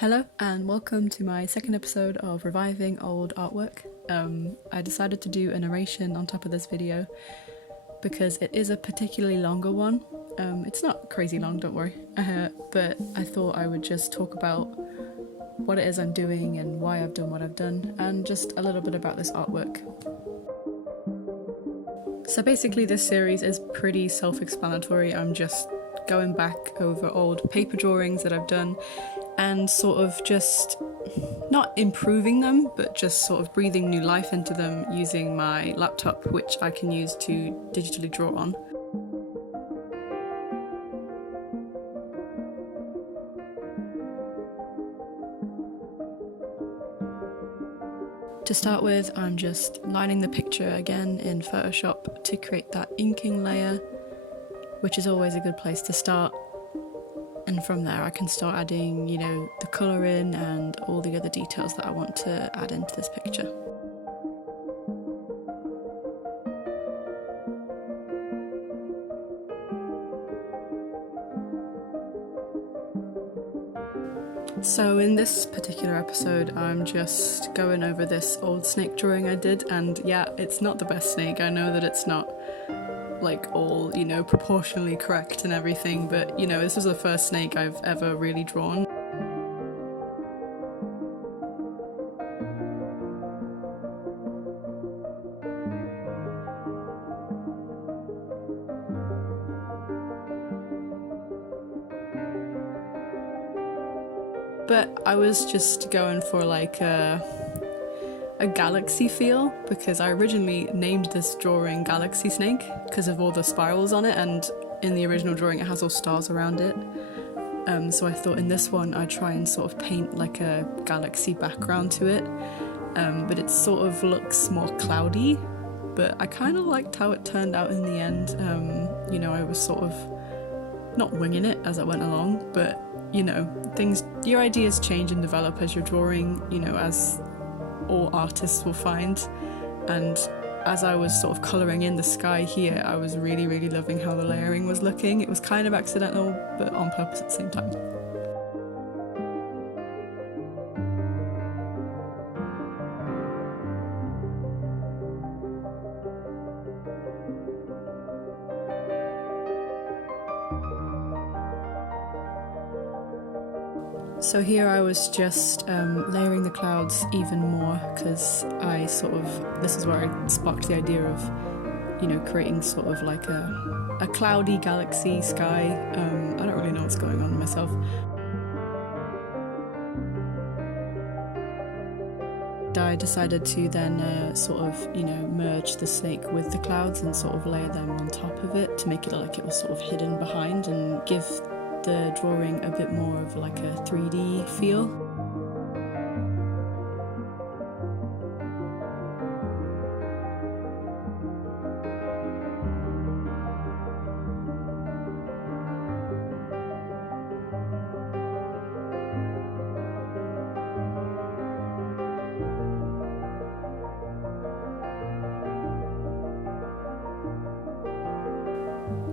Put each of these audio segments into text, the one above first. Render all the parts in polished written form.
Hello and welcome to my second episode of reviving old artwork. I decided to do a narration on top of this video because it is a particularly longer one. It's not crazy long, don't worry, but I thought I would just talk about what it is I'm doing and why I've done what I've done, and just a little bit about this artwork. So basically this series is pretty self-explanatory. I'm just going back over old paper drawings that I've done and sort of just not improving them, but just sort of breathing new life into them using my laptop, which I can use to digitally draw on. To start with, I'm just lining the picture again in Photoshop to create that inking layer, which is always a good place to start. And from there I can start adding, the colour in and all the other details that I want to add into this picture. So in this particular episode, I'm just going over this old snake drawing I did, and yeah, it's not the best snake. I know that it's not like all, proportionally correct and everything, but this was the first snake I've ever really drawn. But I was just going for like a galaxy feel, because I originally named this drawing Galaxy Snake because of all the spirals on it, and in the original drawing it has all stars around it. So I thought in this one I'd try and sort of paint like a galaxy background to it, but it sort of looks more cloudy, but I kind of liked how it turned out in the end. I was sort of not winging it as I went along, but your ideas change and develop as you're drawing, as all artists will find. And as I was sort of colouring in the sky here, I was really loving how the layering was looking. It was kind of accidental, but on purpose at the same time. So here I was just layering the clouds even more, because this is where I sparked the idea of, creating sort of like a cloudy galaxy sky. I don't really know what's going on myself. I decided to then sort of, merge the snake with the clouds and sort of layer them on top of it to make it look like it was sort of hidden behind and give the drawing a bit more of like a 3D feel.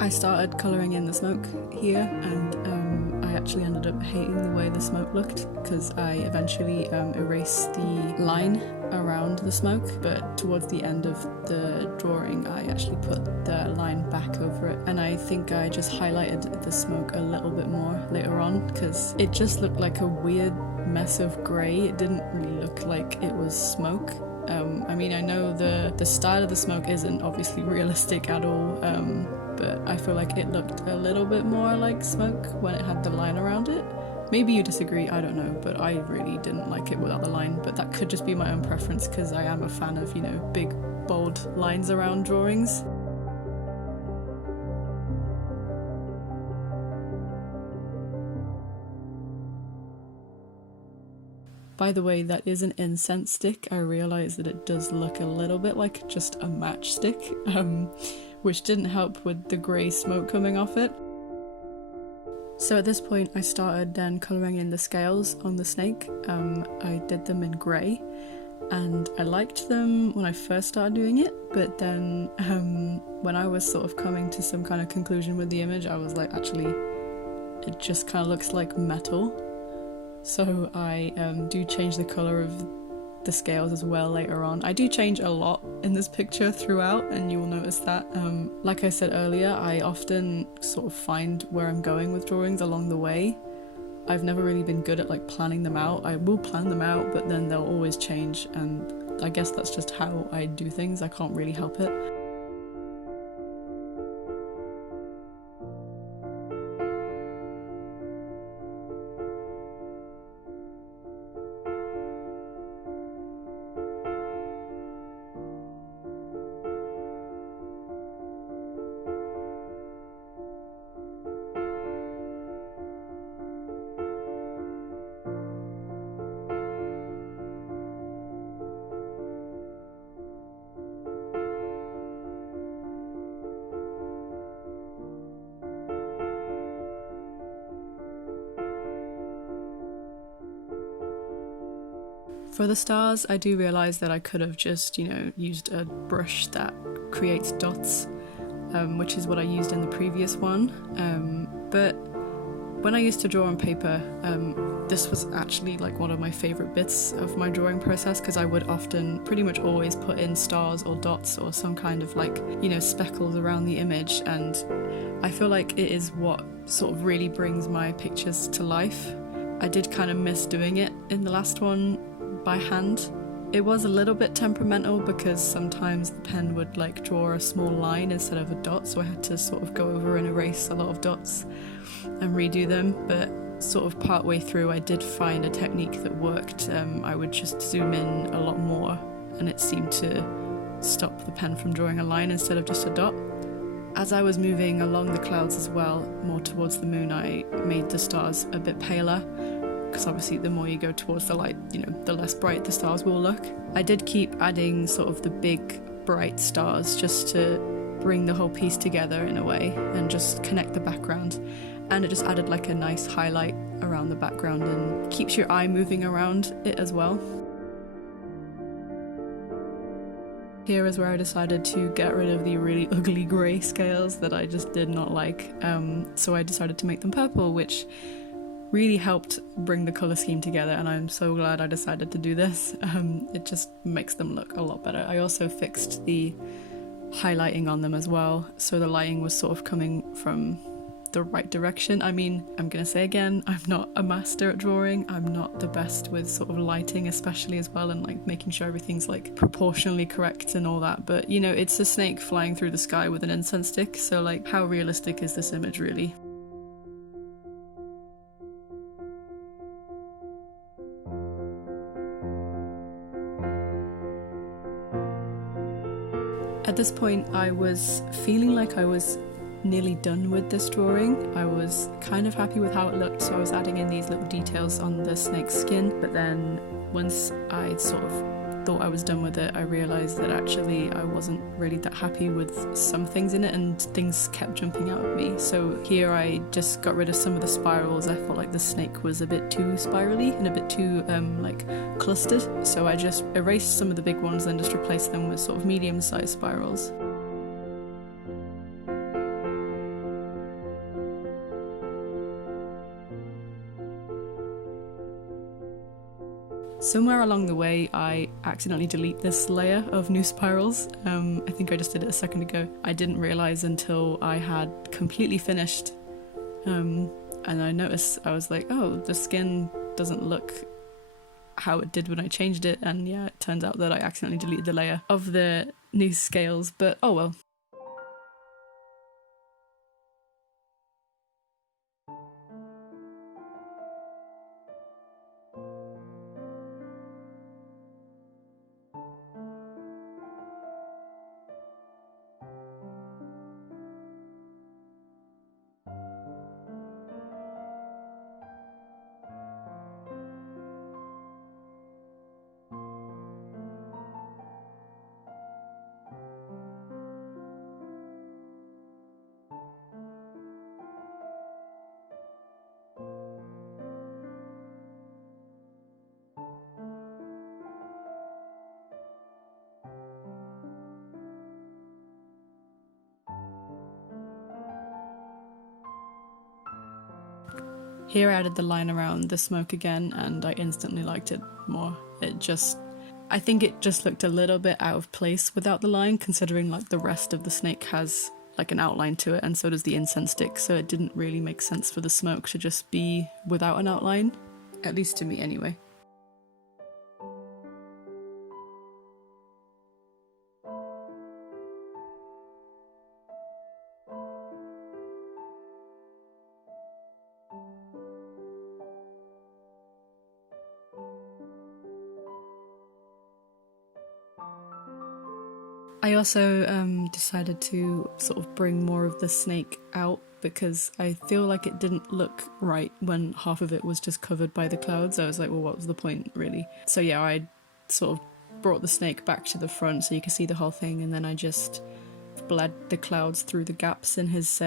I started colouring in the smoke here, and I actually ended up hating the way the smoke looked, because I eventually erased the line around the smoke, but towards the end of the drawing I actually put the line back over it, and I think I just highlighted the smoke a little bit more later on, because it just looked like a weird mess of grey. It didn't really look like it was smoke. I know the style of the smoke isn't obviously realistic at all, but I feel like it looked a little bit more like smoke when it had the line around it. Maybe you disagree, I don't know, but I really didn't like it without the line, but that could just be my own preference because I am a fan of, big, bold lines around drawings. By the way, that is an incense stick. I realised that it does look a little bit like just a matchstick, which didn't help with the grey smoke coming off it. So at this point I started then colouring in the scales on the snake. I did them in grey, and I liked them when I first started doing it, but then when I was sort of coming to some kind of conclusion with the image, I was like, actually, it just kind of looks like metal. so I do change the colour of the scales as well later on. I do change a lot in this picture throughout, and you will notice that. Like I said earlier, I often sort of find where I'm going with drawings along the way. I've never really been good at like planning them out. I will plan them out, but then they'll always change, and I guess that's just how I do things. I can't really help it. For the stars, I do realise that I could have just, used a brush that creates dots, which is what I used in the previous one. But when I used to draw on paper, this was actually like one of my favourite bits of my drawing process, because I would often pretty much always put in stars or dots or some kind of like, speckles around the image, and I feel like it is what sort of really brings my pictures to life. I did kind of miss doing it in the last one by hand. It was a little bit temperamental because sometimes the pen would like draw a small line instead of a dot, so I had to sort of go over and erase a lot of dots and redo them, but sort of part way through I did find a technique that worked. I would just zoom in a lot more and it seemed to stop the pen from drawing a line instead of just a dot. As I was moving along the clouds as well, more towards the moon, I made the stars a bit paler, because obviously the more you go towards the light, the less bright the stars will look. I did keep adding sort of the big bright stars just to bring the whole piece together in a way and just connect the background, and it just added like a nice highlight around the background and keeps your eye moving around it as well. Here is where I decided to get rid of the really ugly grey scales that I just did not like, so I decided to make them purple, which really helped bring the colour scheme together, and I'm so glad I decided to do this. It just makes them look a lot better. I also fixed the highlighting on them as well, so the lighting was sort of coming from the right direction. I mean, I'm gonna say again, I'm not a master at drawing. I'm not the best with sort of lighting especially as well, and like making sure everything's like proportionally correct and all that, but it's a snake flying through the sky with an incense stick, so like how realistic is this image really? At this point, I was feeling like I was nearly done with this drawing. I was kind of happy with how it looked, so I was adding in these little details on the snake's skin, but then once I sort of thought I was done with it, I realised that actually I wasn't really that happy with some things in it, and things kept jumping out at me. So here I just got rid of some of the spirals. I felt like the snake was a bit too spirally and a bit too like clustered, so I just erased some of the big ones and just replaced them with sort of medium-sized spirals. Somewhere along the way, I accidentally delete this layer of new spirals. I think I just did it a second ago. I didn't realise until I had completely finished, and I noticed, I was like, oh, the skin doesn't look how it did when I changed it, and yeah, it turns out that I accidentally deleted the layer of the new scales, but oh well. Here I added the line around the smoke again and I instantly liked it more. I think it just looked a little bit out of place without the line, considering like the rest of the snake has like an outline to it and so does the incense stick, so it didn't really make sense for the smoke to just be without an outline, at least to me anyway. I also decided to sort of bring more of the snake out because I feel like it didn't look right when half of it was just covered by the clouds. I was like, well, what was the point, really? So yeah, I sort of brought the snake back to the front so you can see the whole thing, and then I just bled the clouds through the gaps in his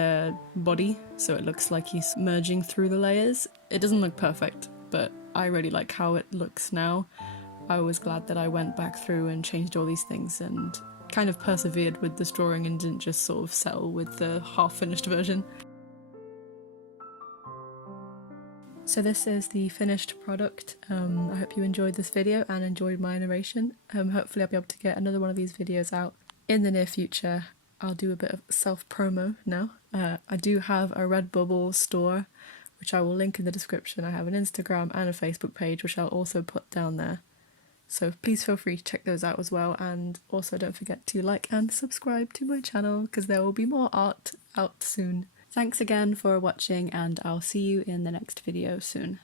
body so it looks like he's merging through the layers. It doesn't look perfect, but I really like how it looks now. I was glad that I went back through and changed all these things and kind of persevered with this drawing and didn't just sort of settle with the half-finished version. So this is the finished product. I hope you enjoyed this video and enjoyed my narration. Hopefully I'll be able to get another one of these videos out in the near future. I'll do a bit of self-promo now. I do have a Redbubble store, which I will link in the description. I have an Instagram and a Facebook page, which I'll also put down there. So please feel free to check those out as well, and also don't forget to like and subscribe to my channel because there will be more art out soon. Thanks again for watching and I'll see you in the next video soon.